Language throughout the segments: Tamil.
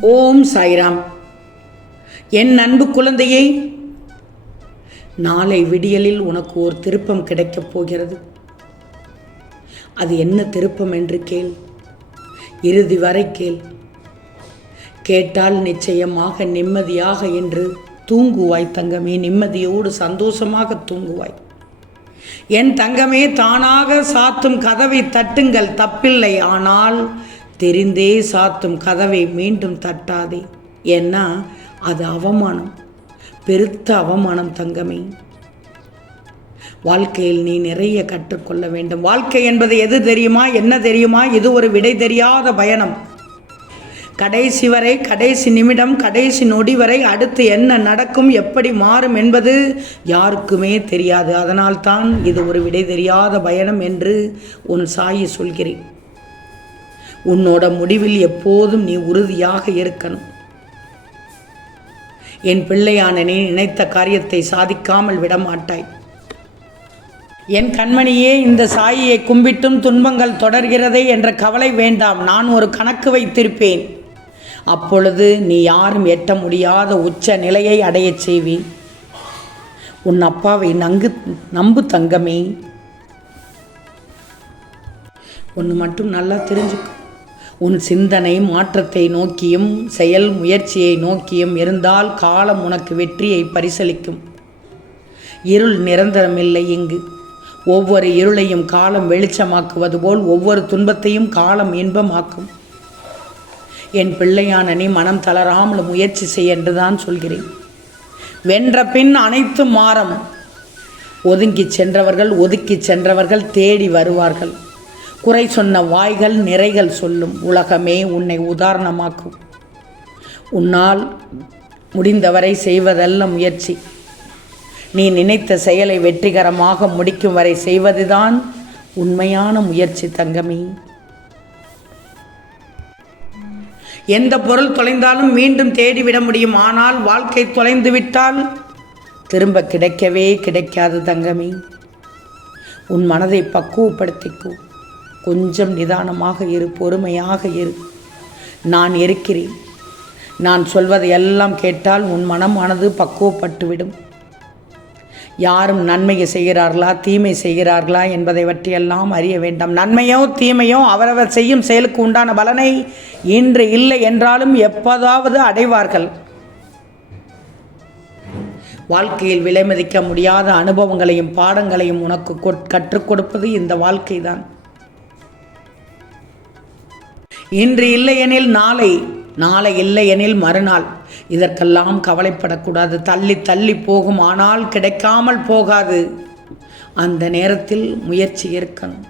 ஓம் சாய்ராம். என் அன்பு குழந்தையே நாளை விடியலில் உனக்கு ஒரு திருப்பம் கிடைக்கப் போகிறது. அது என்ன திருப்பம் என்று கேள். இறுதி வரை கேள். கேட்டால் நிச்சயமாக நிம்மதியாக என்று தூங்குவாய் தங்கமே நிம்மதியோடு சந்தோஷமாக தூங்குவாய். என் தங்கமே தானாக சாத்தும் கதவை தட்டுங்கள் தப்பில்லை ஆனால் தெரிந்தே சாத்தும் கதவை மீண்டும் தட்டாதே. ஏன்னா அது அவமானம். பெருத்த அவமானம் தங்கமே. வாழ்க்கையில் நீ நிறைய கற்றுக்கொள்ள வேண்டும். வாழ்க்கை என்பது எது தெரியுமா? என்ன தெரியுமா? இது ஒரு விடை தெரியாத பயணம். கடைசி வரை கடைசி நிமிடம் கடைசி நொடி வரை அடுத்து என்ன நடக்கும் எப்படி மாறும் என்பது யாருக்குமே தெரியாது. அதனால்தான் இது ஒரு விடை தெரியாத பயணம் என்று உன் சாயி சொல்கிறேன். உன்னோட முடிவில் எப்போதும் நீ உறுதியாக இருக்கணும். என் பிள்ளையான நீ நினைத்த காரியத்தை சாதிக்காமல் விடமாட்டாய். என் கண்மணியே இந்த சாயியை கும்பிட்டும் துன்பங்கள் தொடர்கிறதே என்ற கவலை வேண்டாம். நான் ஒரு கணக்கு வைத்திருப்பேன். அப்பொழுது நீ யாரும் எட்ட முடியாத உச்ச நிலையை அடையச் செய்வேன் உன் அப்பாவை நங்கு நம்பு தங்கமே. ஒன்று மட்டும் நல்லா தெரிஞ்சுக்கும் உன் சிந்தனை மாற்றத்தை நோக்கியும் செயல் முயற்சியை நோக்கியும் இருந்தால் காலம் உனக்கு வெற்றியை பரிசளிக்கும். இருள் நிரந்தரமில்லை இங்கு. ஒவ்வொரு இருளையும் காலம் வெளிச்சமாக்குவது போல் ஒவ்வொரு துன்பத்தையும் காலம் இன்பமாக்கும். என் பிள்ளையான நீ மனம் தளராமல் முயற்சி செய் என்றுதான் சொல்கிறேன். வென்ற பின் அனைத்தும் மாறம். ஒதுங்கி சென்றவர்கள் ஒதுக்கி சென்றவர்கள் தேடி வருவார்கள். குறை சொன்ன வாய்கள் நிறைகள் சொல்லும் உலகமே உன்னை உதாரணமாக்கும். உன்னால் முடிந்தவரை செய்வதல்ல முயற்சி. நீ நினைத்த செயலை வெற்றிகரமாக முடிக்கும் வரை செய்வதுதான் உண்மையான முயற்சி தங்கமே. எந்த பொருள் தொலைந்தாலும் மீண்டும் தேடிவிட முடியும். ஆனால் வாழ்க்கை தொலைந்து விட்டால் திரும்ப கிடைக்கவே கிடைக்காது தங்கமே. உன் மனதை பக்குவப்படுத்திக்கோ. கொஞ்சம் நிதானமாக இரு பொறுமையாக இரு. நான் இருக்கிறேன். நான் சொல்வதை எல்லாம் கேட்டால் உன் மனமானது பக்குவப்பட்டுவிடும். யாரும் நன்மையை செய்கிறார்களா தீமை செய்கிறார்களா என்பதை பற்றியெல்லாம் அறிய வேண்டாம். நன்மையோ தீமையோ அவரவர் செய்யும் செயலுக்கு உண்டான பலனை இன்று இல்லை என்றாலும் எப்போதாவது அடைவார்கள். வாழ்க்கையில் விலைமதிக்க முடியாத அனுபவங்களையும் பாடங்களையும் உனக்கு கொட்- கற்றுக் கொடுப்பது இந்த வாழ்க்கைதான். இன்று இல்லையெனில் நாளை நாளை இல்லையெனில் மறுநாள். இதற்கெல்லாம் கவலைப்படக்கூடாது. தள்ளி தள்ளி போகும். ஆனால் கிடைக்காமல் போகாது. அந்த நேரத்தில் முயற்சி இருக்கணும்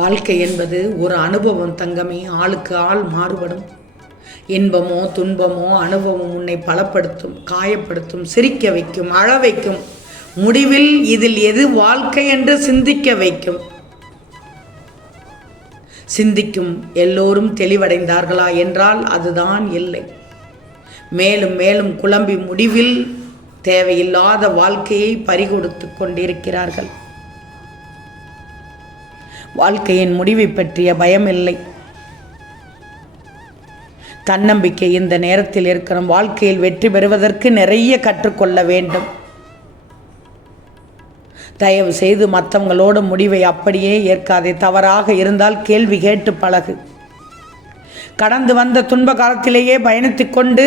வாழ்க்கை என்பது ஒரு அனுபவம் தங்கமே. ஆளுக்கு ஆள் மாறுபடும். இன்பமோ துன்பமோ அனுபவம் உன்னை பலப்படுத்தும் காயப்படுத்தும் சிரிக்க வைக்கும் அழ வைக்கும். முடிவில் இதில் எது வாழ்க்கை என்று சிந்திக்க வைக்கும். சிந்திக்கும் எல்லோரும் தெளிவடைந்தார்களா என்றால் அதுதான் இல்லை. மேலும் மேலும் குழம்பி முடிவில் தேவையில்லாத வாழ்க்கையை பறிகொடுத்து கொண்டிருக்கிறார்கள். வாழ்க்கையின் முடிவை பற்றிய பயம் இல்லை தன்னம்பிக்கை இந்த நேரத்தில் இருக்கிறோம் வாழ்க்கையில் வெற்றி பெறுவதற்கு நிறைய கற்றுக்கொள்ள வேண்டும். தயவு செய்து மற்றவங்களோட முடிவை அப்படியே ஏற்காதே. தவறாக இருந்தால் கேள்வி கேட்டு பழகு. கடந்து வந்த துன்ப காலத்திலேயே பயணித்து கொண்டு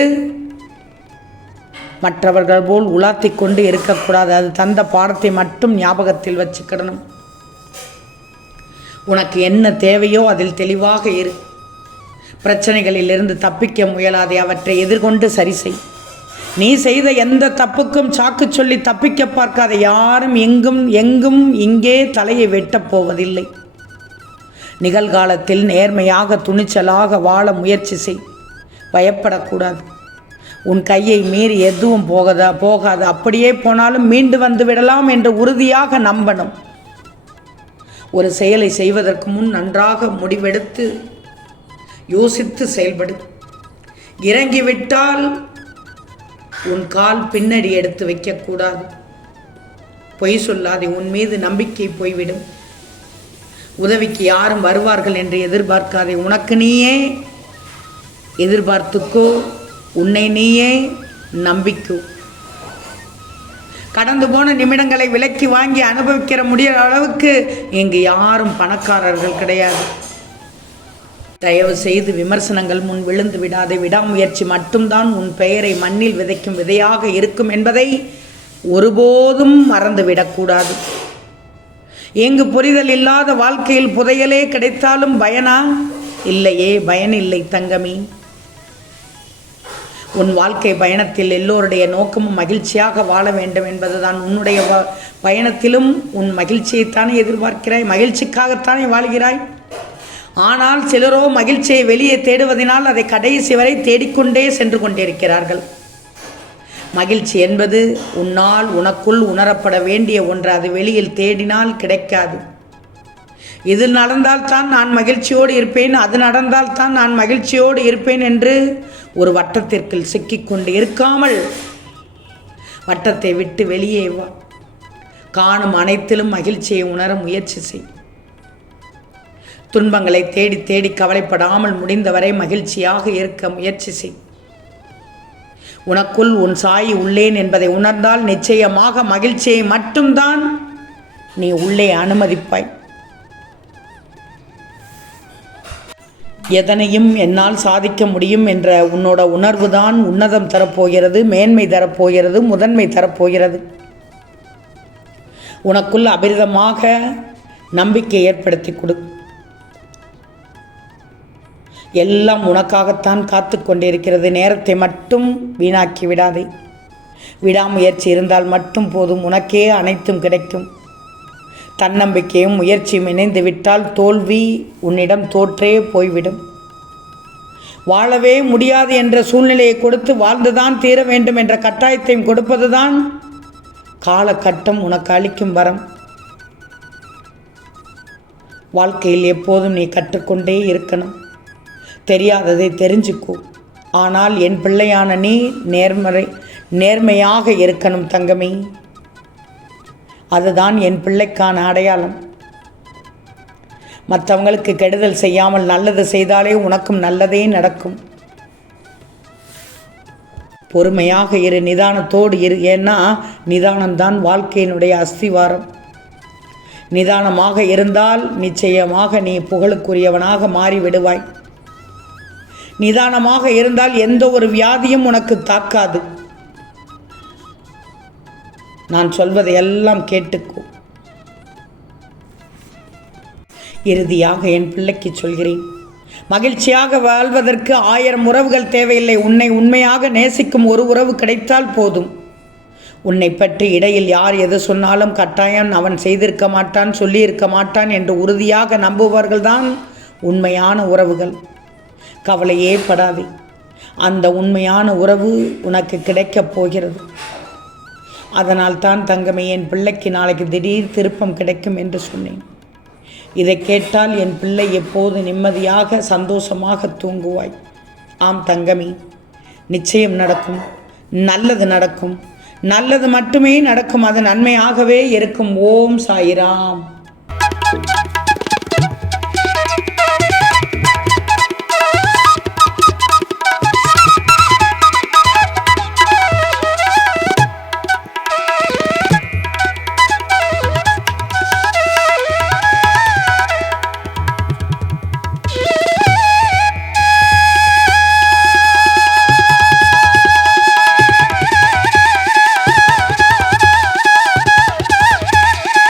மற்றவர்கள் போல் உலாத்தி கொண்டு இருக்கக்கூடாது. அது தந்த பாடத்தை மட்டும் ஞாபகத்தில் வச்சுக்கிடணும். உனக்கு என்ன தேவையோ அதில் தெளிவாக இரு. பிரச்சனைகளிலிருந்து தப்பிக்க முயலாதே. அவற்றை எதிர்கொண்டு சரி செய். நீ செய்த எந்த தப்புக்கும் சாக்கு சொல்லி தப்பிக்க பார்க்காத யாரும் எங்கும் எங்கும் இங்கே தலையை வெட்டப் போவதில்லை. நிகழ்காலத்தில் நேர்மையாக துணிச்சலாக வாழ முயற்சி செய். பயப்படக்கூடாது. உன் கையை மீறி எதுவும் போகதா போகாது. அப்படியே போனாலும் மீண்டு வந்து விடலாம் என்று உறுதியாக நம்பணும். ஒரு செயலை செய்வதற்கு முன் நன்றாக முடிவெடுத்து யோசித்து செயல்படு. இறங்கிவிட்டால் உன் கால் பின்னடி எடுத்து வைக்கக்கூடாது. பொய் சொல்லாதே உன் மீது நம்பிக்கை போய்விடும். உதவிக்கு யாரும் வருவார்கள் என்று எதிர்பார்க்காதே உனக்கு நீயே எதிர்பார்த்துக்கோ உன்னை நீயே நம்பிக்கோ. கடந்து போன நிமிடங்களை விலக்கி வாங்கி அனுபவிக்கிற முடியாத அளவுக்கு இங்கு யாரும் பணக்காரர்கள் கிடையாது. தயவு செய்து விமர்சனங்கள் முன் விழுந்து விடாதே. விடாமுயற்சி மட்டும்தான் உன் பெயரை மண்ணில் விதைக்கும் விதையாக இருக்கும் என்பதை ஒருபோதும் மறந்துவிடக்கூடாது எங்கு புரிதல் இல்லாத வாழ்க்கையில் புதையலே கிடைத்தாலும் பயனா? இல்லையே பயனில்லை தங்கமி. உன் வாழ்க்கை பயணத்தில் எல்லோருடைய நோக்கமும் மகிழ்ச்சியாக வாழ வேண்டும் என்பதுதான் உன்னுடைய பயணத்திலும் உன் மகிழ்ச்சியைத்தானே எதிர்பார்க்கிறாய்? மகிழ்ச்சிக்காகத்தானே வாழ்கிறாய்? ஆனால் சிலரோ மகிழ்ச்சியை வெளியே தேடுவதனால் அதை கடைசி வரை தேடிக்கொண்டே சென்று கொண்டிருக்கிறார்கள். மகிழ்ச்சி என்பது உன்னால் உனக்குள் உணரப்பட வேண்டிய ஒன்று. அது வெளியில் தேடினால் கிடைக்காது. இது நடந்தால்தான் நான் மகிழ்ச்சியோடு இருப்பேன். அது நடந்தால்தான் நான் மகிழ்ச்சியோடு இருப்பேன் என்று ஒரு வட்டத்திற்குள் சிக்கிக்கொண்டு இருக்காமல் வட்டத்தை விட்டு வெளியே வா. காணும் அனைத்திலும் மகிழ்ச்சியை உணர முயற்சி செய். துன்பங்களை தேடி தேடி கவலைப்படாமல் முடிந்தவரை மகிழ்ச்சியாக இருக்க முயற்சி செய். உனக்குள் உன் சாய் உள்ளேன் என்பதை உணர்ந்தால் நிச்சயமாக மகிழ்ச்சியை மட்டும்தான் நீ உள்ளே அனுமதிப்பாய். எதனையும் என்னால் சாதிக்க முடியும் என்ற உன்னோட உணர்வு தான் உன்னதம் தரப்போகிறது மேன்மை தரப்போகிறது முதன்மை தரப்போகிறது. உனக்குள் அபிரிதமாக நம்பிக்கை ஏற்படுத்தி கொடு. எல்லாம் உனக்காகத்தான் காத்து கொண்டிருக்கிறது. நேரத்தை மட்டும் வீணாக்கி விடாதே. விடாமுயற்சி இருந்தால் மட்டும் போதும். உனக்கே அனைத்தும் கிடைக்கும். தன்னம்பிக்கையும் முயற்சியும் இணைந்து விட்டால் தோல்வி உன்னிடம் தோற்றே போய்விடும். வாழவே முடியாது என்ற சூழ்நிலையை கொடுத்து வாழ்ந்துதான் தீர வேண்டும் என்ற கட்டாயத்தையும் கொடுப்பதுதான் காலகட்டம் உனக்கு அளிக்கும் வரம். வாழ்க்கையில் எப்போதும் நீ கற்றுக்கொண்டே இருக்கணும். தெரியாததை தெரிஞ்சுக்கோ. ஆனால் என் பிள்ளையான நீ நேர்மறை நேர்மையாக இருக்கணும் தங்கமே. அதுதான் என் பிள்ளைக்கான அடையாளம். மற்றவங்களுக்கு கெடுதல் செய்யாமல் நல்லது செய்தாலே உனக்கும் நல்லதே நடக்கும். பொறுமையாக இரு நிதானத்தோடு இரு. ஏன்னா நிதானம்தான் வாழ்க்கையினுடைய அஸ்திவாரம். நிதானமாக இருந்தால் நிச்சயமாக நீ புகழுக்குரியவனாக மாறிவிடுவாய். நிதானமாக இருந்தால் எந்த ஒரு வியாதியும் உனக்கு தாக்காது. நான் சொல்வதை எல்லாம் கேட்டுக்கோ. இறுதியாக என் பிள்ளைக்கு சொல்கிறேன். மகிழ்ச்சியாக வாழ்வதற்கு ஆயிரம் உறவுகள் தேவையில்லை. உன்னை உண்மையாக நேசிக்கும் ஒரு உறவு கிடைத்தால் போதும். உன்னை பற்றி இடையில் யார் எது சொன்னாலும் கட்டாயம் அவன் செய்திருக்க மாட்டான் சொல்லியிருக்க மாட்டான் என்று உறுதியாக நம்புபவர்கள்தான் உண்மையான உறவுகள். கவலையே படாதே அந்த உண்மையான உறவு உனக்கு கிடைக்கப் போகிறது. அதனால் தான் தங்கமே என் பிள்ளைக்கு நாளைக்கு திடீர் திருப்பம் கிடைக்கும் என்று சொன்னேன். இதை கேட்டால் என் பிள்ளை எப்போது நிம்மதியாக சந்தோஷமாக தூங்குவாய். ஆம் தங்கமே நிச்சயம் நடக்கும். நல்லது நடக்கும். நல்லது மட்டுமே நடக்கும். அது நன்மையாகவே இருக்கும். ஓம் சாயிராம்.